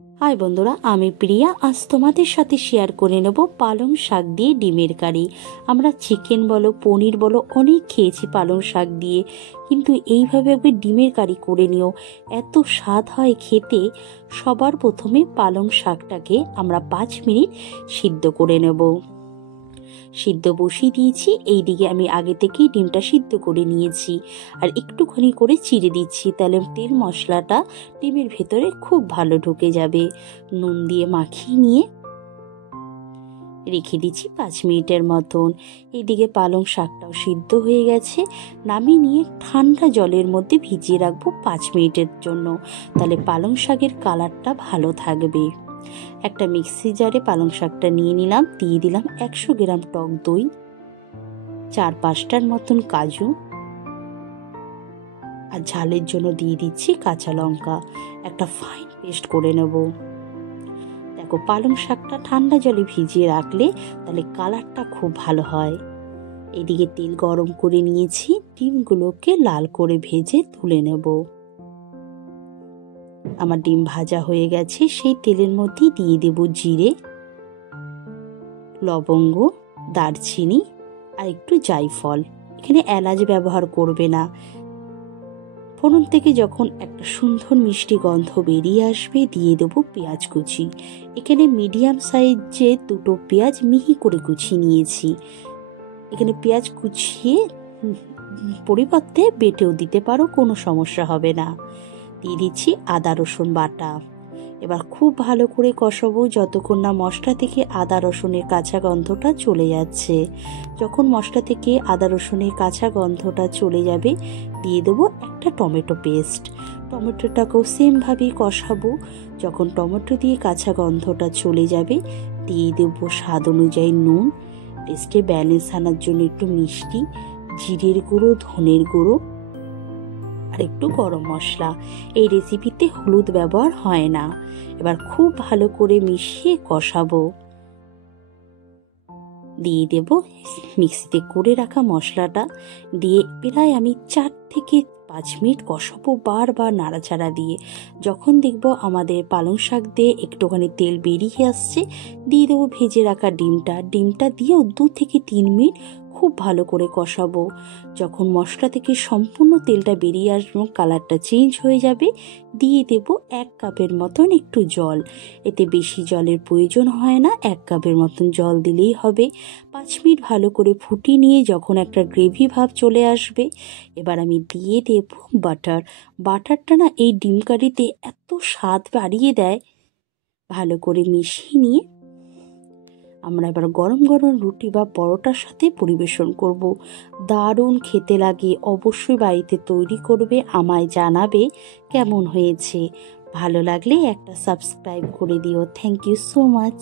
High বন্ধুরা, আমি প্রিয়া। আজ তোমাদের সাথে শেয়ার করে নেব পালং শাক দিয়ে ডিমের কারি। আমরা চিকেন বলো, পনির বলো, অনেক খেয়েছি পালং শাক দিয়ে, কিন্তু এইভাবে একবার ডিমের কারি করে নিও, এত স্বাদ হয় খেতে। সবার প্রথমে পালং শাকটাকে আমরা 5 মিনিট সিদ্ধ করে নেব। সিদ্ধ বসিয়ে দিয়েছি, এইদিকে আমি আগে থেকেই ডিমটা সিদ্ধ করে নিয়েছি আর একটুখানি করে চিড়ে দিচ্ছি, তাহলে তেল মশলাটা ডিমের ভেতরে খুব ভালো ঢুকে যাবে। নুন দিয়ে মাখিয়ে নিয়ে রেখে দিচ্ছি 5 মিনিটের মতন। এইদিকে পালং শাকটাও সিদ্ধ হয়ে গেছে, নামিয়ে নিয়ে ঠান্ডা জলের মধ্যে ভিজিয়ে রাখবো 5 মিনিটের জন্য, তাহলে পালং শাকের কালারটা ভালো থাকবে। একটা মিক্সি জারে পালং শাকটা নিয়ে নিলাম, দিয়ে দিলাম 100 গ্রাম টক দই, 4-5টার মতন কাজু, আর ঝালের জন্য দিয়ে দিচ্ছি কাঁচা লঙ্কা। একটা ফাইন পেস্ট করে নেব। দেখো, পালং শাকটা ঠান্ডা জলে ভিজিয়ে রাখলে তাহলে কালারটা খুব ভালো হয়। এদিকে তেল গরম করে নিয়েছি, ডিমগুলোকে লাল করে ভেজে তুলে নেব। আমার ডিম ভাজা হয়ে গেছে, সেই তেলের মধ্যে দিয়ে দেব জিরে, লবঙ্গ, দারচিনি আর একটু জায়ফল। এখানে এলাচ ব্যবহার করবে না। ফোড়ন থেকে যখন একটা সুন্দর মিষ্টি গন্ধ বেরিয়ে আসবে, দিয়ে দেবো পেঁয়াজ কুচি। এখানে মিডিয়াম সাইজের 2টো পেঁয়াজ মিহি করে কুচিয়ে নিয়েছি। এখানে পেঁয়াজ কুচিয়ে পরিবর্তে বেটেও দিতে পারো, কোনো সমস্যা হবে না। দিয়ে দিচ্ছি আদা রসুন বাটা। এবার খুব ভালো করে কষাবো যতক্ষণ না মশলা থেকে আদা রসুনের কাঁচা গন্ধটা চলে যাচ্ছে। যখন মশলা থেকে আদা রসুনের কাঁচা গন্ধটা চলে যাবে, দিয়ে দেবো একটা টমেটো পেস্ট। টমেটোটাকেও সেমভাবেই কষাবো। যখন টমেটো দিয়ে কাঁচা গন্ধটা চলে যাবে, দিয়ে দেবো স্বাদ অনুযায়ী নুন, টেস্টে ব্যালেন্স আনার জন্য একটু মিষ্টি, জিরের গুঁড়ো, ধনের গুঁড়ো আর একটু গরম মশলা। এই রেসিপিতে হলুদ ব্যবহার হয় না। এবার খুব ভালো করে মিশিয়ে কষাবো। দিয়ে দেব মিক্সিতে করে রাখা মশলাটা, দিয়ে প্রায় আমি 4 থেকে 5 মিনিট কষাবো, বারবার নাড়াচাড়া দিয়ে। যখন দেখবো আমাদের পালং শাক দিয়ে একটুখানি তেল বেরিয়ে আসছে, দিয়ে দেবো ভেজে রাখা ডিমটা দিয়েও 2 থেকে 3 মিনিট খুব ভালো করে কষাবো। যখন মশলা থেকে সম্পূর্ণ তেলটা বেরিয়ে আসবে, কালারটা চেঞ্জ হয়ে যাবে, দিয়ে দেব 1 কাপের মতন একটু জল। এতে বেশি জলের প্রয়োজন হয় না, 1 কাপের মতন জল দিলেই হবে। 5 মিনিট ভালো করে ফুটিয়ে নিয়ে যখন একটা গ্রেভি ভাব চলে আসবে, এবার আমি দিয়ে দেব বাটারটা না এই ডিম কারিতে এত স্বাদ বাড়িয়ে দেয়। ভালো করে মিশিয়ে নিয়ে আমরা এবার গরম গরম রুটি বা পরোটার সাথে পরিবেশন করব। দারুণ খেতে লাগে। অবশ্যই বাড়িতে তৈরি করবে, আমায় জানাবে কেমন হয়েছে। ভালো লাগলে একটা সাবস্ক্রাইব করে দিও। Thank you so much.